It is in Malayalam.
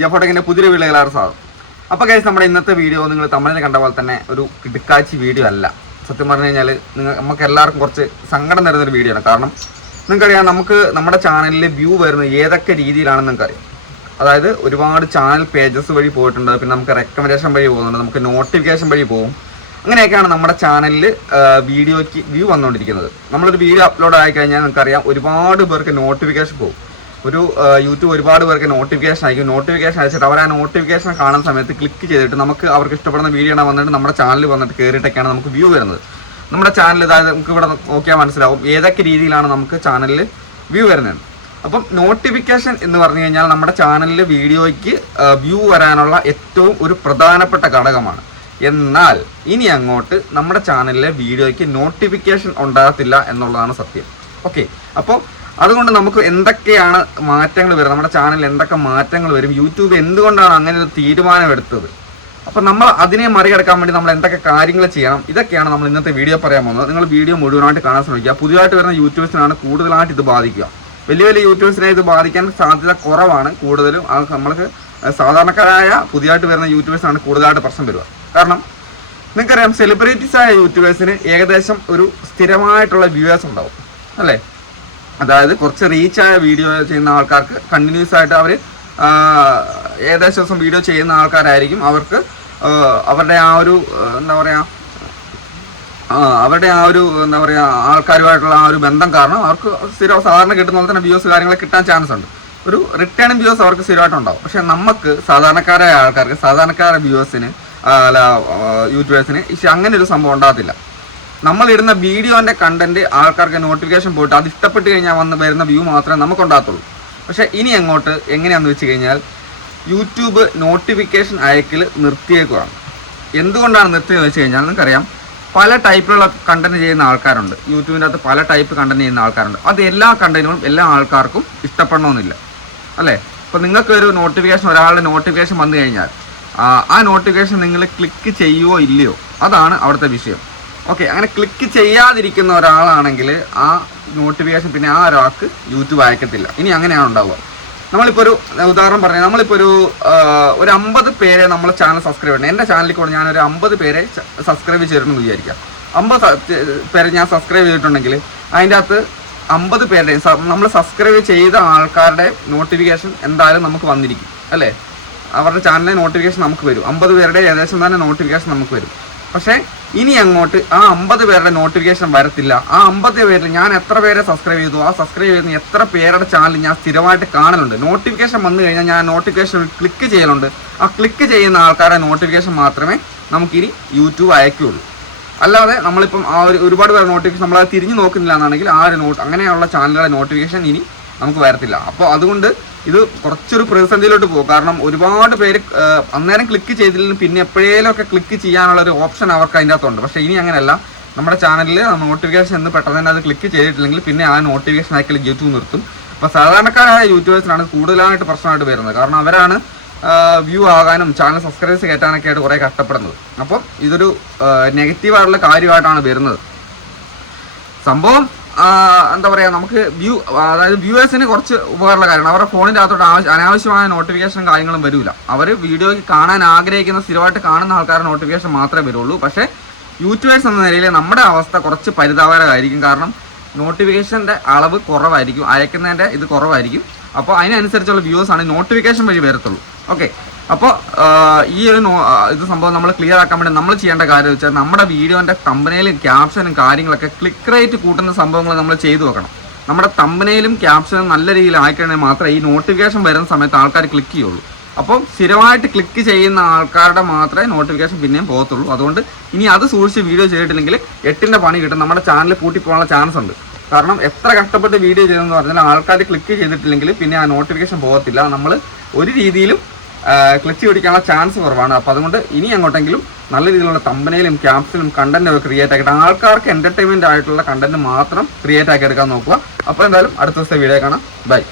ജഫോട്ടക്കിന്റെ പുതിയൊരു വീഡിയോ സാധനം അപ്പോൾ കഴിച്ച് നമ്മുടെ ഇന്നത്തെ വീഡിയോ നിങ്ങൾ തമിഴിൽ കണ്ട പോലെ തന്നെ ഒരു കിടുക്കാച്ചി വീഡിയോ അല്ല. സത്യം പറഞ്ഞു കഴിഞ്ഞാൽ നിങ്ങൾ നമുക്ക് എല്ലാവർക്കും കുറച്ച് സങ്കടം തരുന്നൊരു വീഡിയോ ആണ്. കാരണം നിങ്ങൾക്കറിയാം നമുക്ക് നമ്മുടെ ചാനലിൽ വ്യൂ വരുന്നത് ഏതൊക്കെ രീതിയിലാണെന്ന് നിങ്ങൾക്കറിയാം അതായത് ഒരുപാട് ചാനൽ പേജസ് വഴി പോയിട്ടുണ്ട്. പിന്നെ നമുക്ക് റെക്കമെൻഡേഷൻ വഴി പോകുന്നുണ്ട്. നമുക്ക് നോട്ടിഫിക്കേഷൻ വഴി പോകും. അങ്ങനെയൊക്കെയാണ് നമ്മുടെ ചാനലിൽ വീഡിയോയ്ക്ക് വ്യൂ വന്നുകൊണ്ടിരിക്കുന്നത്. നമ്മളൊരു വീഡിയോ അപ്ലോഡ് ആയി കഴിഞ്ഞാൽ നിങ്ങൾക്കറിയാം ഒരുപാട് പേർക്ക് നോട്ടിഫിക്കേഷൻ പോകും. ഒരു യൂട്യൂബ് ഒരുപാട് പേർക്ക് നോട്ടിഫിക്കേഷൻ അയക്കും. നോട്ടിഫിക്കേഷൻ അയച്ചിട്ട് അവർ ആ നോട്ടിഫിക്കേഷൻ കാണുന്ന സമയത്ത് ക്ലിക്ക് ചെയ്തിട്ട് നമുക്ക് അവർക്ക് ഇഷ്ടപ്പെടുന്ന വീഡിയോ ആണ് വന്നിട്ട് നമ്മുടെ ചാനലിൽ വന്നിട്ട് കയറിയിട്ടൊക്കെയാണ് നമുക്ക് വ്യൂ വരുന്നത്. നമ്മുടെ ചാനൽ അതായത് നമുക്ക് ഇവിടെ നോക്കിയാൽ മനസ്സിലാവും ഏതൊക്കെ രീതിയിലാണ് നമുക്ക് ചാനലിൽ വ്യൂ വരുന്നത്. അപ്പം നോട്ടിഫിക്കേഷൻ എന്ന് പറഞ്ഞു കഴിഞ്ഞാൽ നമ്മുടെ ചാനലിൽ വീഡിയോയ്ക്ക് വ്യൂ വരാനുള്ള ഏറ്റവും ഒരു പ്രധാനപ്പെട്ട ഘടകമാണ്. എന്നാൽ ഇനി അങ്ങോട്ട് നമ്മുടെ ചാനലിലെ വീഡിയോയ്ക്ക് നോട്ടിഫിക്കേഷൻ ഉണ്ടാകത്തില്ല എന്നുള്ളതാണ് സത്യം. ഓക്കെ അപ്പോൾ അതുകൊണ്ട് നമുക്ക് എന്തൊക്കെയാണ് മാറ്റങ്ങൾ വരുന്നത് നമ്മുടെ ചാനലിൽ എന്തൊക്കെ മാറ്റങ്ങൾ വരും? യൂട്യൂബ് എന്തുകൊണ്ടാണ് അങ്ങനെ ഒരു തീരുമാനമെടുത്തത്? അപ്പോൾ നമ്മൾ അതിനെ മറികടക്കാൻ വേണ്ടി നമ്മൾ എന്തൊക്കെ കാര്യങ്ങൾ ചെയ്യണം? ഇതൊക്കെയാണ് നമ്മൾ ഇന്നത്തെ വീഡിയോ പറയാൻ പോകുന്നത്. നിങ്ങൾ വീഡിയോ മുഴുവനായിട്ട് കാണാൻ ശ്രമിക്കുക. പുതിയതായിട്ട് വരുന്ന യൂട്യൂബേഴ്സിനാണ് കൂടുതലായിട്ട് ഇത് ബാധിക്കുക. വലിയ വലിയ യൂട്യൂബേഴ്സിനെ ഇത് ബാധിക്കാൻ സാധ്യത കുറവാണ് കൂടുതലും. അത് നമ്മൾക്ക് സാധാരണക്കാരായ പുതിയതായിട്ട് വരുന്ന യൂട്യൂബേഴ്സാണ് കൂടുതലായിട്ട് പ്രശ്നം വരിക. കാരണം നിങ്ങൾക്കറിയാം സെലിബ്രിറ്റീസായ യൂട്യൂബേഴ്സിന് ഏകദേശം ഒരു സ്ഥിരമായിട്ടുള്ള വ്യൂവേഴ്സ് ഉണ്ടാവും. അല്ലേ? അതായത് കുറച്ച് റീച്ചായ വീഡിയോ ചെയ്യുന്ന ആൾക്കാർക്ക് കണ്ടിന്യൂസ് ആയിട്ട് അവർ ഏകദേശം ദിവസം വീഡിയോ ചെയ്യുന്ന ആൾക്കാരായിരിക്കും. അവർക്ക് അവരുടെ ആ ഒരു എന്താ പറയുക അവരുടെ ആ ഒരു എന്താ പറയുക ആൾക്കാരുമായിട്ടുള്ള ആ ഒരു ബന്ധം കാരണം അവർക്ക് സ്ഥിരം സാധാരണ കിട്ടുന്ന പോലെ തന്നെ വ്യൂസ് കാര്യങ്ങളൊക്കെ കിട്ടാൻ ചാൻസ് ഉണ്ട്. ഒരു റിട്ടേൺ വ്യൂസ് അവർക്ക് സ്ഥിരമായിട്ടുണ്ടാവും പക്ഷേ നമുക്ക് സാധാരണക്കാരായ ആൾക്കാർക്ക് സാധാരണക്കാരായ വ്യൂവേഴ്സിന് അല്ല യൂട്യൂബേഴ്സിന് അങ്ങനെ ഒരു സംഭവം ഉണ്ടാകത്തില്ല. നമ്മൾ ഇടുന്ന വീഡിയോന്റെ കണ്ടന്റ് ആൾക്കാർക്ക് നോട്ടിഫിക്കേഷൻ പോയിട്ട് അത് ഇഷ്ടപ്പെട്ട് കഴിഞ്ഞാൽ വന്ന് വരുന്ന വ്യൂ മാത്രമേ നമുക്ക് ഉണ്ടാകത്തുള്ളൂ പക്ഷേ ഇനി അങ്ങോട്ട് എങ്ങനെയാണെന്ന് വെച്ച് കഴിഞ്ഞാൽ യൂട്യൂബ് നോട്ടിഫിക്കേഷൻ അയക്കൽ നിർത്തിയേക്കുവാണ്. എന്തുകൊണ്ടാണ് നിർത്തിയെന്ന് വെച്ച് കഴിഞ്ഞാൽ നിങ്ങൾക്കറിയാം പല ടൈപ്പിലുള്ള കണ്ടന്റ് ചെയ്യുന്ന ആൾക്കാരുണ്ട്. യൂട്യൂബിന്റെ അകത്ത് പല ടൈപ്പ് കണ്ടന്റ് ചെയ്യുന്ന ആൾക്കാരുണ്ട്. അത് എല്ലാ കണ്ടന്റുകളും എല്ലാ ആൾക്കാർക്കും ഇഷ്ടപ്പെടണമെന്നില്ല. അല്ലേ? ഇപ്പോൾ നിങ്ങൾക്ക് ഒരു നോട്ടിഫിക്കേഷൻ ഒരാളുടെ നോട്ടിഫിക്കേഷൻ വന്നു കഴിഞ്ഞാൽ ആ നോട്ടിഫിക്കേഷൻ നിങ്ങൾ ക്ലിക്ക് ചെയ്യുമോ ഇല്ലയോ? അതാണ് അവിടുത്തെ വിഷയം. ഓക്കെ അങ്ങനെ ക്ലിക്ക് ചെയ്യാതിരിക്കുന്ന ഒരാളാണെങ്കിൽ ആ നോട്ടിഫിക്കേഷൻ പിന്നെ ആ ഒരാൾക്ക് യൂട്യൂബ് അയക്കത്തില്ല. ഇനി അങ്ങനെയാണ് ഉണ്ടാവുക. നമ്മളിപ്പോൾ ഒരു ഉദാഹരണം പറഞ്ഞാൽ നമ്മളിപ്പോൾ ഒരു ഒരു അമ്പത് പേരെ നമ്മൾ ചാനൽ സബ്സ്ക്രൈബ് ചെയ്യണം. എന്റെ ചാനലിൽ കൂടെ ഒരു അമ്പത് പേരെ സബ്സ്ക്രൈബ് ചെയ്തിട്ടുണ്ടെന്ന് വിചാരിക്കാം. അമ്പത് പേരെ ഞാൻ സബ്സ്ക്രൈബ് ചെയ്തിട്ടുണ്ടെങ്കിൽ അതിന്റെ അകത്ത് അമ്പത് പേരുടെ നമ്മൾ സബ്സ്ക്രൈബ് ചെയ്ത ആൾക്കാരുടെ നോട്ടിഫിക്കേഷൻ എന്തായാലും നമുക്ക് വന്നിരിക്കും. അല്ലേ? അവരുടെ ചാനലിലെ നോട്ടിഫിക്കേഷൻ നമുക്ക് വരും. അമ്പത് പേരുടെ ഏകദേശം തന്നെ നോട്ടിഫിക്കേഷൻ നമുക്ക് വരും. പക്ഷേ ഇനി അങ്ങോട്ട് ആ അമ്പത് പേരുടെ നോട്ടിഫിക്കേഷൻ വരത്തില്ല. ആ അമ്പത് പേരിൽ ഞാൻ എത്ര പേരെ സബ്സ്ക്രൈബ് ചെയ്തു? ആ സബ്സ്ക്രൈബ് ചെയ്യുന്ന എത്ര പേരുടെ ചാനൽ ഞാൻ സ്ഥിരമായിട്ട് കാണലുണ്ട്? നോട്ടിഫിക്കേഷൻ വന്നു കഴിഞ്ഞാൽ ഞാൻ നോട്ടിഫിക്കേഷൻ ക്ലിക്ക് ചെയ്യലുണ്ട്. ആ ക്ലിക്ക് ചെയ്യുന്ന ആൾക്കാരെ നോട്ടിഫിക്കേഷൻ മാത്രമേ നമുക്കിനി യൂട്യൂബ് അയക്കുകയുള്ളൂ. അല്ലാതെ നമ്മളിപ്പം ആ ഒരു ഒരുപാട് പേരെ നോട്ടിഫിക്കേഷൻ നമ്മളത് തിരിഞ്ഞു നോക്കുന്നില്ല എന്നാണെങ്കിൽ ആ ഒരു നോട്ട് അങ്ങനെയുള്ള ചാനലുകളുടെ നോട്ടിഫിക്കേഷൻ ഇനി നമുക്ക് വരത്തില്ല. അപ്പോൾ അതുകൊണ്ട് ഇത് കുറച്ചൊരു പ്രതിസന്ധിയിലോട്ട് പോകും. കാരണം ഒരുപാട് പേര് അന്നേരം ക്ലിക്ക് ചെയ്തില്ലെങ്കിലും പിന്നെ എപ്പോഴേലൊക്കെ ക്ലിക്ക് ചെയ്യാനുള്ള ഒരു ഓപ്ഷൻ അവർക്ക് അതിന്റെ അകത്തുണ്ട് പക്ഷേ ഇനി അങ്ങനെയല്ല. നമ്മുടെ ചാനലിൽ നോട്ടിഫിക്കേഷൻ എന്ന് പെട്ടെന്ന് തന്നെ അത് ക്ലിക്ക് ചെയ്തിട്ടില്ലെങ്കിൽ പിന്നെ ആ നോട്ടിഫിക്കേഷൻ അയക്കൽ യൂട്യൂബ് നിർത്തും. അപ്പോൾ സാധാരണക്കാരായ യൂട്യൂബേഴ്സിനാണ് കൂടുതലായിട്ട് പ്രശ്നമായിട്ട് വരുന്നത്. കാരണം അവരാണ് വ്യൂ ആകാനും ചാനൽ സബ്സ്ക്രൈബേഴ്സ് കയറ്റാനൊക്കെ ആയിട്ട് കുറേ കഷ്ടപ്പെടുന്നത്. അപ്പം ഇതൊരു നെഗറ്റീവായിട്ടുള്ള കാര്യമായിട്ടാണ് വരുന്നത്. സംഭവം എന്താ പറയുക നമുക്ക് വ്യൂ അതായത് വ്യൂവേഴ്സിന് കുറച്ച് ഉപകാരമുള്ള കാര്യമാണ്. അവരുടെ ഫോണിന്റെ അകത്തോട്ട് ആവശ്യം അനാവശ്യമായ നോട്ടിഫിക്കേഷനും കാര്യങ്ങളും വരില്ല അവർ വീഡിയോ കാണാൻ ആഗ്രഹിക്കുന്ന സ്ഥിരമായിട്ട് കാണുന്ന ആൾക്കാരുടെ നോട്ടിഫിക്കേഷൻ മാത്രമേ വരുള്ളൂ. പക്ഷേ യൂട്യൂബേഴ്സ് എന്ന നിലയിൽ നമ്മുടെ അവസ്ഥ കുറച്ച് പരിതാപകരമായിരിക്കും. കാരണം നോട്ടിഫിക്കേഷന്റെ അളവ് കുറവായിരിക്കും. അയക്കുന്നതിന്റെ ഇത് കുറവായിരിക്കും. അപ്പോൾ അതിനനുസരിച്ചുള്ള വ്യൂവേഴ്സ് ആണ് നോട്ടിഫിക്കേഷൻ വഴി വരത്തുള്ളൂ. ഓക്കെ അപ്പോൾ ഈ ഒരു ഇത് സംഭവം നമ്മൾ ക്ലിയർ ആക്കാൻ വേണ്ടി നമ്മൾ ചെയ്യേണ്ട കാര്യം വെച്ചാൽ നമ്മുടെ വീഡിയോന്റെ തമ്പനയിലും ക്യാപ്ഷനും കാര്യങ്ങളൊക്കെ ക്ലിക്ക് റേറ്റ് കൂട്ടുന്ന സംഭവങ്ങൾ നമ്മൾ ചെയ്തു വെക്കണം. നമ്മുടെ തമ്പനയിലും ക്യാപ്ഷനും നല്ല രീതിയിൽ ആയിക്കഴിഞ്ഞാൽ മാത്രമേ ഈ നോട്ടിഫിക്കേഷൻ വരുന്ന സമയത്ത് ആൾക്കാർ ക്ലിക്ക് ചെയ്യുള്ളൂ. അപ്പോൾ സ്ഥിരമായിട്ട് ക്ലിക്ക് ചെയ്യുന്ന ആൾക്കാരുടെ മാത്രമേ നോട്ടിഫിക്കേഷൻ പിന്നെയും പോകത്തുള്ളൂ. അതുകൊണ്ട് ഇനി അത് സൂക്ഷിച്ച് വീഡിയോ ചെയ്തിട്ടില്ലെങ്കിൽ എട്ടിന്റെ പണി കിട്ടും. നമ്മുടെ ചാനൽ പൂട്ടിപ്പോകാനുള്ള ചാൻസ് ഉണ്ട്. കാരണം എത്ര കഷ്ടപ്പെട്ട് വീഡിയോ ചെയ്തെന്ന് പറഞ്ഞാൽ ആൾക്കാർ ക്ലിക്ക് ചെയ്തിട്ടില്ലെങ്കിൽ പിന്നെ ആ നോട്ടിഫിക്കേഷൻ പോകത്തില്ല. നമ്മൾ ഒരു രീതിയിലും ക്ലിച്ച് പിടിക്കാനുള്ള ചാൻസ് കുറവാണ്. അപ്പോൾ അതുകൊണ്ട് ഇനി അങ്ങോട്ടെങ്കിലും നല്ല രീതിയിലുള്ള തമ്പനയിലും ക്യാപ്സിലും കണ്ടന്റും ഒക്കെ ക്രിയേറ്റ് ആക്കിയിട്ട് ആൾക്കാർക്ക് എന്റർടൈൻമെന്റ് ആയിട്ടുള്ള കണ്ടന്റ് മാത്രം ക്രിയേറ്റ് ആക്കി എടുക്കാൻ നോക്കുക. അപ്പോൾ എന്തായാലും അടുത്ത ദിവസത്തെ വീഡിയോ കാണാം. ബൈ